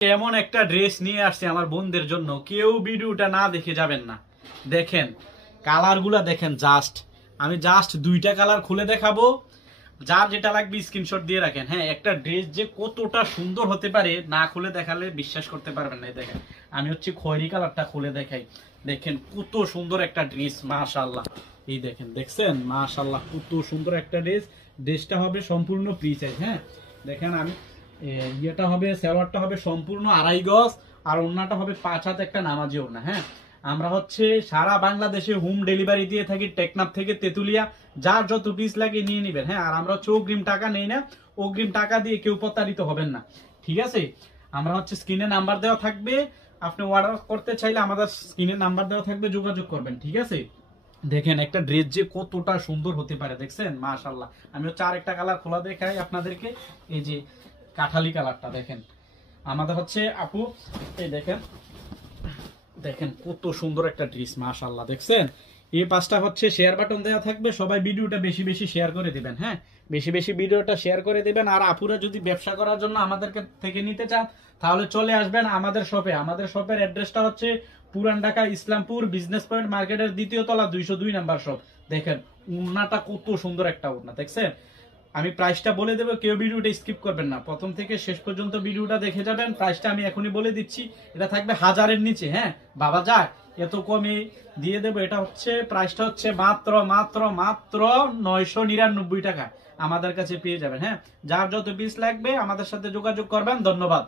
এমন একটা ড্রেস নিয়ে আসছে আমার বোনদের জন্য, কেউ ভিডিওটা না দেখে যাবেন না। দেখেন কালারগুলা দেখেন, আমি জাস্ট দুইটা কালার খুলে দেখাবো, যার যেটা লাগবে স্ক্রিনশট দিয়ে রাখেন। হ্যাঁ, একটা ড্রেস যে কতটা সুন্দর হতে পারে না খুলে দেখালে বিশ্বাস করতে পারবেন না। দেখেন আমি হচ্ছে খয়েরি কালারটা খুলে দেখাই। দেখেন কত সুন্দর একটা ড্রেস, মাশাআল্লাহ। এই দেখেন, দেখছেন মাশাআল্লাহ কত সুন্দর একটা ড্রেস। ড্রেসটা হবে সম্পূর্ণ ফ্রি সাইজ। হ্যাঁ দেখেন, আমি ইয়েটা হবে, সালোয়ারটা হবে সম্পূর্ণ 2.5 গজ, আর ওড়নাটা হবে 5 হাত একটা নামাজি ওড়না। হ্যাঁ, আমরা হচ্ছে সারা বাংলাদেশে হোম ডেলিভারি দিয়ে থাকি, টেকনাফ থেকে তেতুলিয়া। যার যত পিস লাগে নিয়ে নিবেন। হ্যাঁ, আর আমরা হচ্ছে অগ্রিম টাকা নেই না, অগ্রিম টাকা দিয়ে কেউ প্রতারিত হবেন না, ঠিক আছে? আমরা হচ্ছে স্ক্রিনে নাম্বার দেওয়া থাকবে, আপনি অর্ডার করতে চাইলে আমাদের স্ক্রিনে নাম্বার দেওয়া থাকবে, যোগাযোগ করবেন, ঠিক আছে? দেখেন একটা ড্রেস যে কতটা সুন্দর হতে পারে, দেখছেন মাশাআল্লাহ। আমি হচ্ছে আরেকটা কালার খোলা দেখাই আপনাদেরকে। এই যে কাঠালি কালারটা দেখেন, আমাদের হচ্ছে আপু, এই দেখেন, দেখেন কত সুন্দর একটা ড্রেস মাশাআল্লাহ। দেখছেন এই পাঁচটা হচ্ছে শেয়ার বাটন দেওয়া থাকবে, সবাই ভিডিওটা বেশি বেশি শেয়ার করে দিবেন। হ্যাঁ, বেশি বেশি ভিডিওটা শেয়ার করে দিবেন। আর আপুরা যদি ব্যবসা করার জন্য আমাদের থেকে নিতে চান তাহলে চলে আসবেন আমাদের শপে। আমাদের শপের অ্যাড্রেসটা হচ্ছে পুরান ঢাকা ইসলামপুর বিজনেস পয়েন্ট মার্কেটের 2য় তলা 202 নাম্বার শপ। দেখেন উন্নাটা কত সুন্দর একটা উন্না, দেখছেন? আমি প্রাইসটা বলে দেবো, কেউ ভিডিওটা স্কিপ করবেন না, প্রথম থেকে শেষ পর্যন্ত ভিডিওটা দেখে যাবেন। প্রাইসটা আমি এখনই বলে দিচ্ছি, এটা থাকবে 1000-এর নিচে। হ্যাঁ বাবা যায় এত কমে দিয়ে দেবো। এটা হচ্ছে প্রাইসটা হচ্ছে মাত্র মাত্র মাত্র 999 টাকা আমাদের কাছে পেয়ে যাবেন। হ্যাঁ, যার যত পিস লাগবে আমাদের সাথে যোগাযোগ করবেন। ধন্যবাদ।